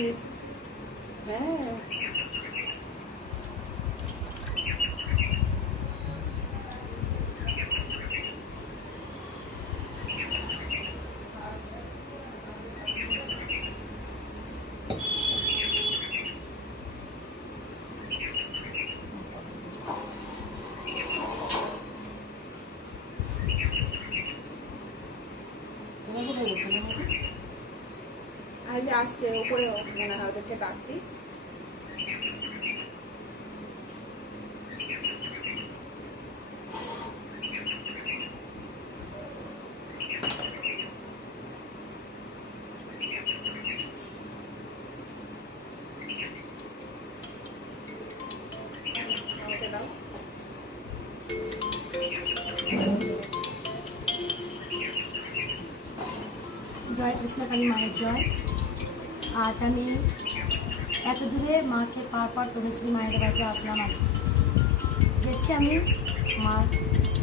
এসেছি হ্যাঁ তোমরা কোথায় বলছো যে আসছে ওপরে মনে হয় ওদেরকে ডাক দিই। আমাকে দাও জয়, কৃষ্ণকালী মায়ের জয়। আজ আমি এত দূরে মাকে পার পার তনুশ্রী মায়ের বাড়িতে আসলাম আজকে। গেছি আমি মার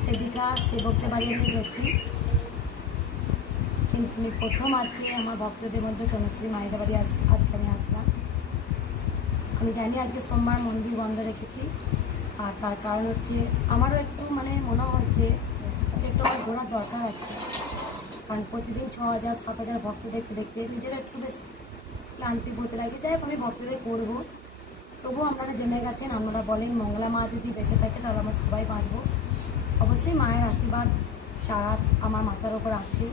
সেবিকা, সেবকদের বাড়ি আমি গেছি। কিন্তু আমি প্রথম আজকে আমার ভক্তদের মধ্যে তনুশ্রী মায়ের বাড়ি আজকে আমি আসলাম। আমি জানি আজকে সোমবার মন্দির বন্ধ রেখেছি। আর তার কারণ হচ্ছে আমারও একটু মানে মনে হচ্ছে একটু আমার ঘোরার দরকার আছে। কারণ প্রতিদিন ছ হাজার, সাত হাজার ভক্ত দেখতে দেখতে নিজের একটু বেশ ক্লান্তি হতে লাগে। যাই হোক, আমি ভক্তদের করব তবুও আপনারা জেনে গেছেন, আপনারা বলেন মঙ্গলা মা যদি বেঁচে থাকে, তাহলে আমরা সবাই বাঁচবো। অবশ্যই মায়ের আশীর্বাদ চারা আমার মাথার ওপর আছে।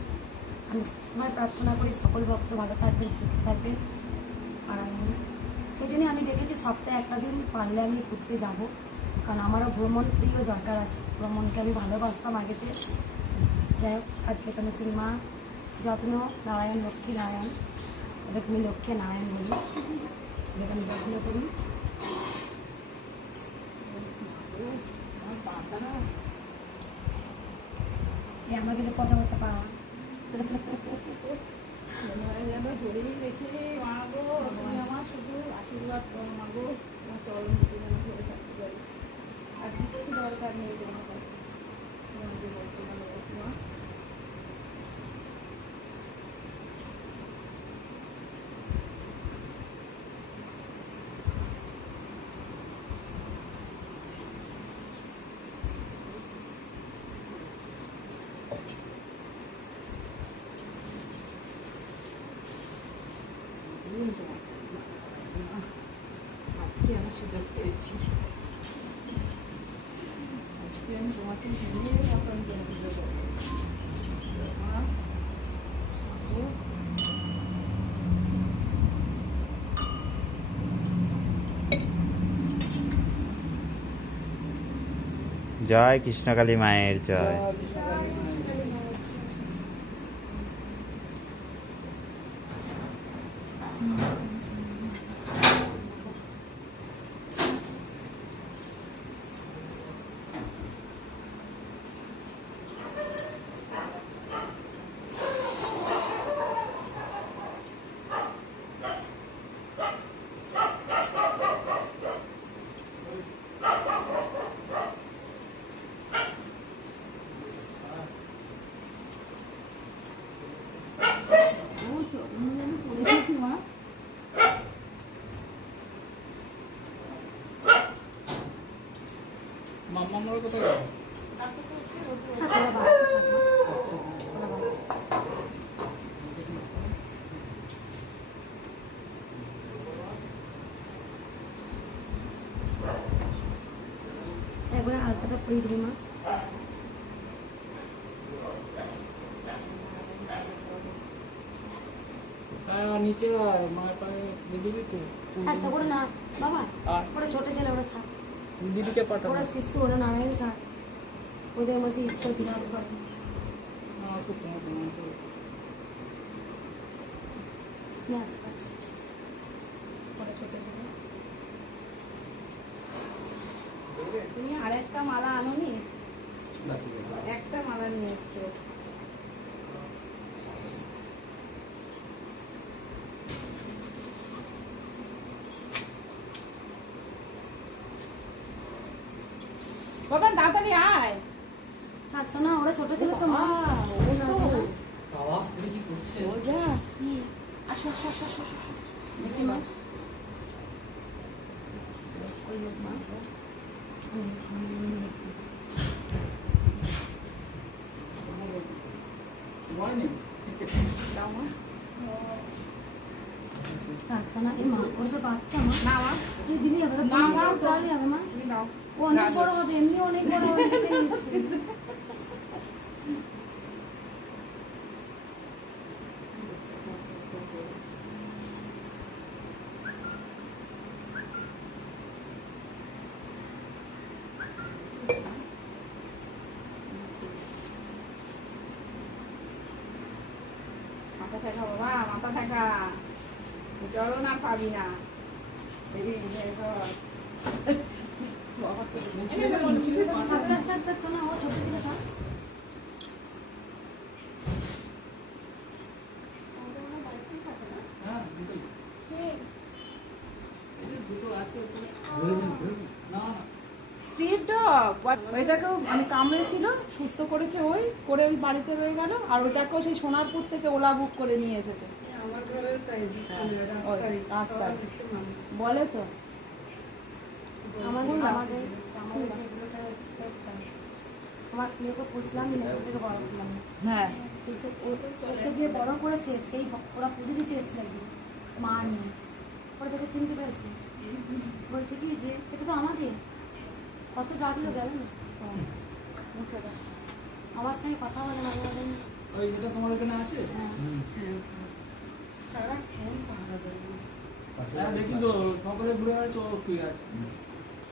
আমি সবসময় প্রার্থনা করি, সকল ভক্ত ভালো থাকবেন, সুস্থ থাকবেন। আর আমি সেই জন্যই আমি দেখেছি, সপ্তাহে একটা দিন পারলে আমি ঘুরতে যাব। কারণ আমারও ভ্রমণ প্রিয় দরকার আছে। ভ্রমণকে আমি ভালোবাসতাম আগেতে যাই হোক, আজকে কেন সিনেমা যত্ন, নারায়ণ, লক্ষ্মী নারায়ণ। লক্ষ্মী নারায়ণ বলি। আমি যত্ন করি। আমরা কিন্তু পচা পচা পাওয়া আমার শুধু আশীর্বাদ করো মা গো তোমার চরণ থাকতে পারি আর কিছু দরকার নেই তোমার কাছে আজকে আমি সুযোগ পেয়েছি আজকে আমি তোমাকে নিয়ে মতন করে পুজো করব মা, ও, জয় কৃষ্ণকালী মায়ের জয় ও, চরণ যেন পড়ে থাকি মা মাম্মামরা কোথায় গেল? একবারে আলতাটা পরিয়ে দিবি মা। হ্যাঁ নিচে মায়ের পায়ে দিদিকে তো? থাক থাক না। বাবা আর? ওরা ছোট ছেলে ওরা থাক। দিদিকে পাঠাবো ওরা শিশু ওরা নারায়ণ থাক ওদের মধ্যে ঈশ্বর বিরাজ করে। না ছেলে। তুমি আর একটা মালা আনোনি? একটা মালা নিয়ে এসছো। বাবা তাড়াতাড়ি আয়। থাক শোনা ওরা ছোট ছেলে তো মা। আহ, ও তো বাবা তুমি কি করছে? ও যা কি? আসো আসো আসো আসো। দেখি মা। ওই মা। আচ্ছা না এই মা ওর তো বাচ্চা মা। না মা। দিদি হবে না, মা, তাহলে তুমি দাও। অনেক বড় এমনি অনেক মাথা থাকা বাবা মাথা থাকা জলও না পাবি না। স্ট্রিট ডগ ওইটাকেও মানে কামড়েছিল সুস্থ করেছে ওই করে ওই বাড়িতে রয়ে গেল আর ওইটাকেও সেই সোনারপুর থেকে ওলা বুক করে নিয়ে এসেছে। আমার ঘরে তাই মানে ওই রাস্তায় রাস্তায়। সবাই এসে মানুষ। বলে তো আমাদের আমাদের আমাদের যেগুলোটা হচ্ছে সেটটা আমার মেয়েকে পুষলাম না ছোট থেকে বড় করলাম হ্যাঁ। কিন্তু ওকে যে বড় করেছে সেই ওরা পুজো দিতে এসেছিল একদিন মা নিয়ে। ওরা তোকে চিনতে পেরেছে। বলছে কি যে এটা তো আমাদের। কত ডাকলো গেল না। আমার সঙ্গে কথা বলে মাঝে মাঝে ওই এটা তোমার এখানে আছে? হ্যাঁ। পাহারা দেয়। হ্যাঁ দেখি তো সকলে ঘুরে বেড়াচ্ছে ও শুয়ে আছে।